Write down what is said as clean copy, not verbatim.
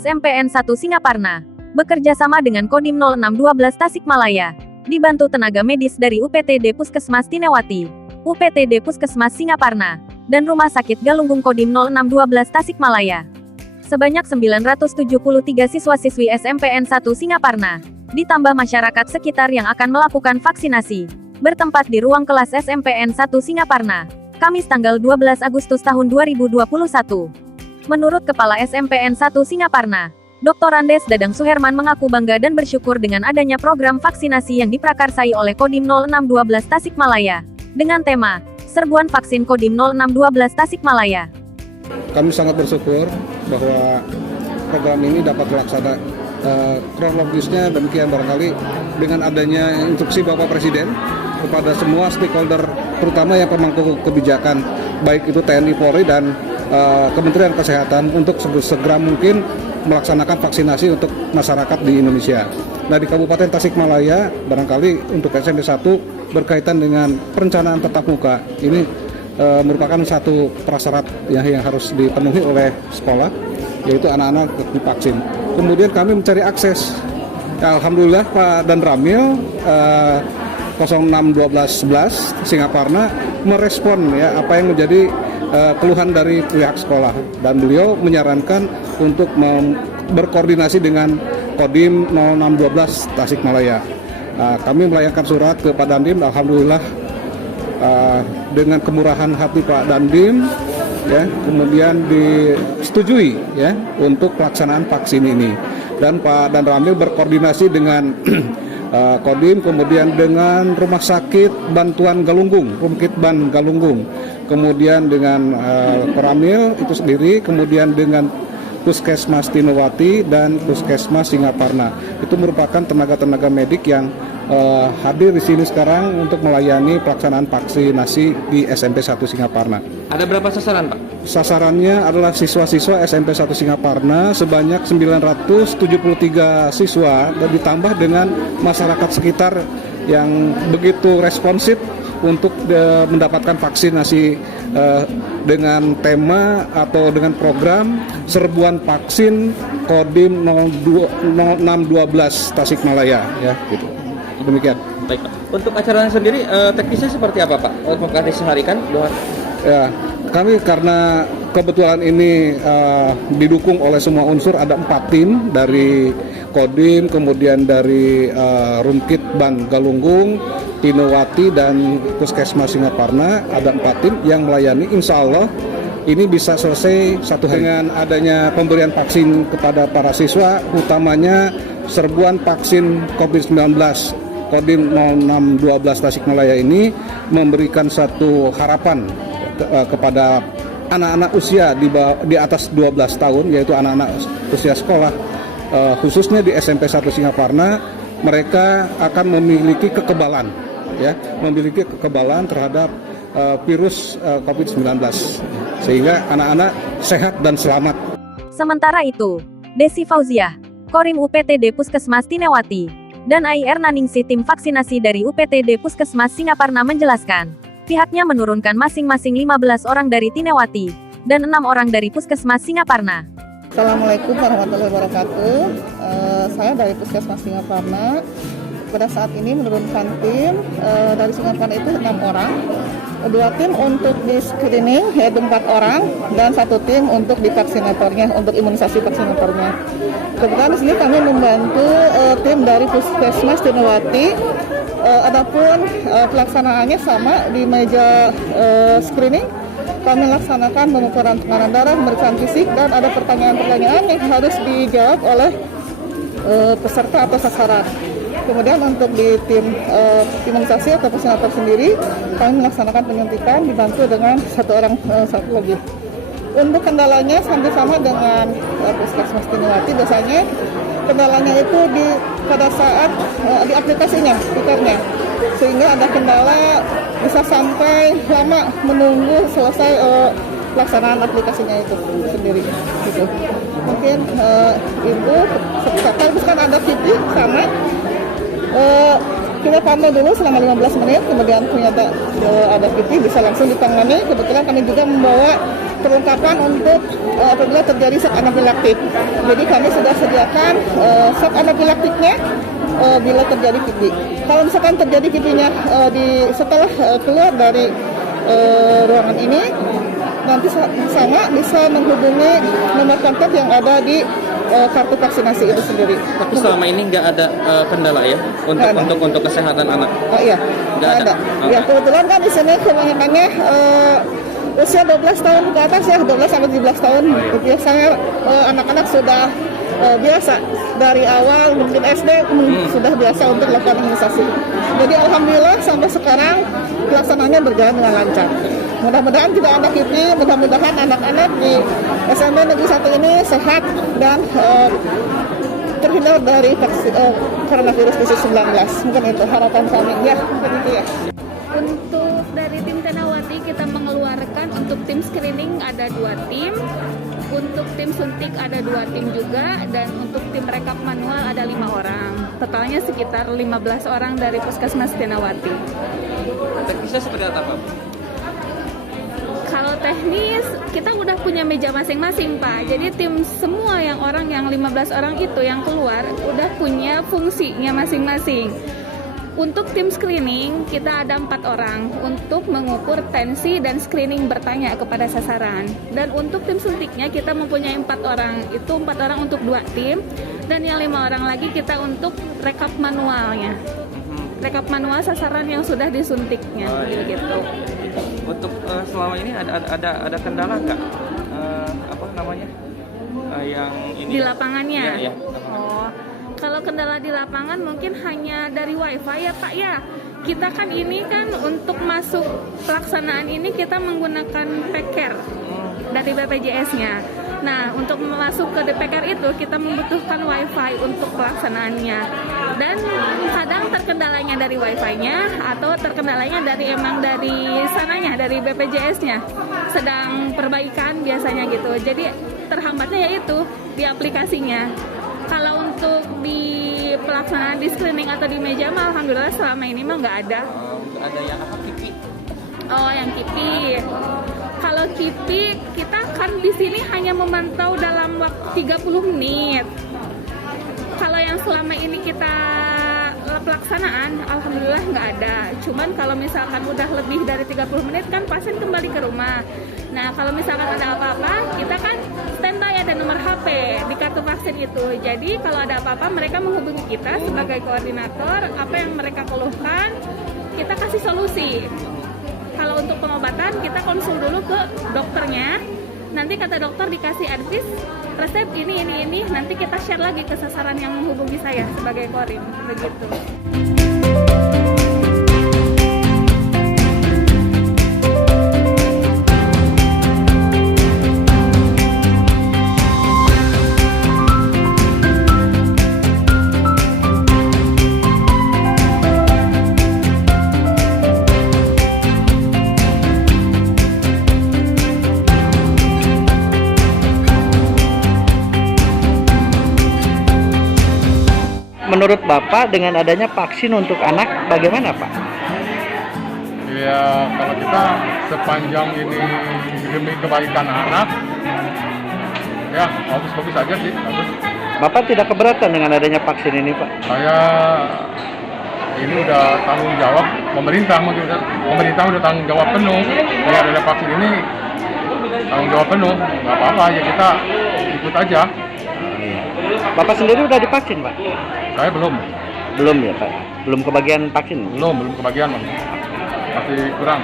SMPN 1 Singaparna, bekerja sama dengan Kodim 0612 Tasikmalaya, dibantu tenaga medis dari UPTD Puskesmas Tinewati, UPTD Puskesmas Singaparna, dan Rumah Sakit Galunggung Kodim 0612 Tasikmalaya. Sebanyak 973 siswa-siswi SMPN 1 Singaparna, ditambah masyarakat sekitar yang akan melakukan vaksinasi, bertempat di ruang kelas SMPN 1 Singaparna, Kamis tanggal 12 Agustus tahun 2021. Menurut Kepala SMPN 1 Singaparna, Dr. Andes Dadang Suherman mengaku bangga dan bersyukur dengan adanya program vaksinasi yang diprakarsai oleh Kodim 0612 Tasikmalaya, dengan tema, Serbuan Vaksin Kodim 0612 Tasikmalaya. Kami sangat bersyukur bahwa program ini dapat terlaksana. Kronologisnya demikian barangkali dengan adanya instruksi Bapak Presiden kepada semua stakeholder, terutama yang pemangku kebijakan, baik itu TNI, Polri, dan Kementerian Kesehatan untuk segera mungkin melaksanakan vaksinasi untuk masyarakat di Indonesia. Nah, di Kabupaten Tasikmalaya, barangkali untuk SMP 1 berkaitan dengan perencanaan tatap muka, ini merupakan satu prasyarat yang harus dipenuhi oleh sekolah, yaitu anak-anak divaksin. Kemudian kami mencari akses. Ya, alhamdulillah Pak Dan Ramil 061211 Singaparna merespon ya apa yang menjadi keluhan dari pihak sekolah, dan beliau menyarankan untuk berkoordinasi dengan Kodim 0612 Tasikmalaya. Kami melayangkan surat ke Pak Dandim. Alhamdulillah dengan kemurahan hati Pak Dandim ya, kemudian disetujui ya untuk pelaksanaan vaksin ini, dan Pak Dan Ramil berkoordinasi dengan Kodim, kemudian dengan Rumah Sakit Bantuan Galunggung, Rumkitban Galunggung, kemudian dengan Koramil itu sendiri, kemudian dengan Puskesmas Tinewati dan Puskesmas Singaparna. Itu merupakan tenaga-tenaga medik yang hadir di sini sekarang untuk melayani pelaksanaan vaksinasi di SMP 1 Singaparna. Ada berapa sasaran, Pak? Sasarannya adalah siswa-siswa SMP 1 Singaparna sebanyak 973 siswa, dan ditambah dengan masyarakat sekitar yang begitu responsif untuk mendapatkan vaksinasi dengan tema atau dengan program Serbuan Vaksin Kodim 0612 Tasikmalaya ya gitu. Demikian. Baik, Pak. Untuk acaranya sendiri teknisnya seperti apa, Pak? Untuk mengkondisikan Ya, kami karena kebetulan ini didukung oleh semua unsur, ada 4 tim dari Kodim, kemudian dari Rumkitban Galunggung, Tinewati, dan Puskesmas Singaparna. Ada 4 tim yang melayani. Insya Allah ini bisa selesai satu hari. Dengan adanya pemberian vaksin kepada para siswa, utamanya serbuan vaksin COVID-19 Kodim 0612 Tasikmalaya ini memberikan satu harapan kepada anak-anak usia di atas 12 tahun, yaitu anak-anak usia sekolah, khususnya di SMP 1 Singaparna. Mereka akan memiliki kekebalan terhadap virus COVID-19, sehingga anak-anak sehat dan selamat. Sementara itu, Desi Fauziah, Korim UPTD Puskesmas Tinewati, dan AIR Naningsi tim vaksinasi dari UPTD Puskesmas Singaparna menjelaskan, pihaknya menurunkan masing-masing 15 orang dari Tinewati, dan 6 orang dari Puskesmas Singaparna. Assalamualaikum warahmatullahi wabarakatuh. Saya dari Puskesmas Singaparna. Pada saat ini menurunkan tim dari Singaparna itu 6 orang. 2 tim untuk di screening, yaitu 4 orang, dan 1 tim untuk di vaksinatornya, untuk imunisasi vaksinatornya. Kebetulan di sini kami membantu tim dari Puskesmas Tinewati. Adapun pelaksanaannya sama di meja screening. Kami laksanakan pengukuran tekanan darah, pemeriksaan fisik, dan ada pertanyaan-pertanyaan yang harus dijawab oleh peserta atau sasaran. Kemudian untuk di tim imunisasi atau vaksinator sendiri, kami melaksanakan penyuntikan dibantu dengan satu lagi. Untuk kendalanya hampir sama dengan Puskesmas Tinewati. Biasanya kendalanya itu pada saat di aplikasinya, stikernya, sehingga ada kendala bisa sampai lama menunggu selesai pelaksanaan aplikasinya itu sendiri. Gitu. Mungkin ibu, terus kan ada titik sama. Kita pantau dulu selama 15 menit, kemudian ternyata ada titik bisa langsung ditangani. Kebetulan kami juga membawa perlengkapan untuk apabila terjadi shock anafilaktik. Jadi kami sudah sediakan shock anafilaktiknya bila terjadi kipi. Kalau misalkan terjadi kipinya setelah keluar dari ruangan ini, nanti sama bisa menghubungi nomor kontak yang ada di kartu vaksinasi itu sendiri. Tapi selama ini nggak ada kendala ya untuk kesehatan anak? Oh iya, nggak ada. Ya kebetulan kan di sini kebanyakannya usia 12 tahun ke atas ya, 12 sampai 17 tahun. Biasanya anak-anak sudah biasa dari awal mungkin SD sudah biasa untuk melakukan imunisasi. Jadi alhamdulillah sampai sekarang pelaksanaannya berjalan dengan lancar. Mudah-mudahan tidak ada kipi, mudah-mudahan anak-anak di SMP Negeri 1 ini sehat dan terhindar dari coronavirus COVID-19. Mungkin itu harapan kami. Ya, begitu ya. Untuk dari tim Tenawati kita mengeluarkan untuk tim screening ada 2 tim, untuk tim suntik ada 2 tim juga, dan untuk tim rekap manual ada 5 orang. Totalnya sekitar 15 orang dari Puskesmas Tenawati. Teknisnya seperti apa, Pak? Kalau teknis, kita udah punya meja masing-masing, Pak. Jadi tim semua yang 15 orang itu yang keluar udah punya fungsinya masing-masing. Untuk tim screening, kita ada 4 orang untuk mengukur tensi dan screening bertanya kepada sasaran. Dan untuk tim suntiknya, kita mempunyai 4 orang. Itu 4 orang untuk 2 tim, dan yang 5 orang lagi kita untuk rekap manualnya. Rekap manual sasaran yang sudah disuntiknya, gitu. Untuk selama ini ada kendala nggak? Yang ini? Di lapangannya? Iya. Oh, kalau kendala di lapangan mungkin hanya dari wifi ya Pak ya. Kita kan ini kan untuk masuk pelaksanaan ini kita menggunakan peker dari BPJS-nya. Nah, untuk masuk ke DPKR itu kita membutuhkan wifi untuk pelaksanaannya. Dan kadang terkendalanya dari wifi-nya atau terkendalanya dari sananya, dari BPJS-nya. Sedang perbaikan biasanya gitu. Jadi terhambatnya yaitu di aplikasinya. Kalau untuk di pelaksanaan di screening atau di meja mah alhamdulillah selama ini mah nggak ada. Ada yang apa, kipi? Oh, yang kipi. Kalau kipi kita kan di sini hanya memantau dalam waktu 30 menit. Kalau yang selama ini kita pelaksanaan, alhamdulillah nggak ada. Cuman kalau misalkan udah lebih dari 30 menit kan pasien kembali ke rumah. Nah, kalau misalkan ada apa-apa, kita kan standby ada nomor HP di kartu vaksin itu. Jadi kalau ada apa-apa mereka menghubungi kita sebagai koordinator, apa yang mereka keluhkan, kita kasih solusi. Kalau untuk pengobatan kita konsul dulu ke dokternya. Nanti kata dokter dikasih advis resep ini, nanti kita share lagi ke sasaran yang menghubungi saya sebagai korim, begitu. Menurut Bapak dengan adanya vaksin untuk anak bagaimana Pak? Ya kalau kita sepanjang ini demi kebaikan anak, ya bagus-bagus aja sih, bagus. Bapak tidak keberatan dengan adanya vaksin ini Pak? Saya ini udah tanggung jawab pemerintah, pemerintah udah tanggung jawab penuh. Dengan ada vaksin ini tanggung jawab penuh, nggak apa-apa ya kita ikut aja. Bapak sendiri udah divaksin Pak? Saya belum. Belum ya Pak? Belum kebagian vaksin? Belum kebagian, masih kurang.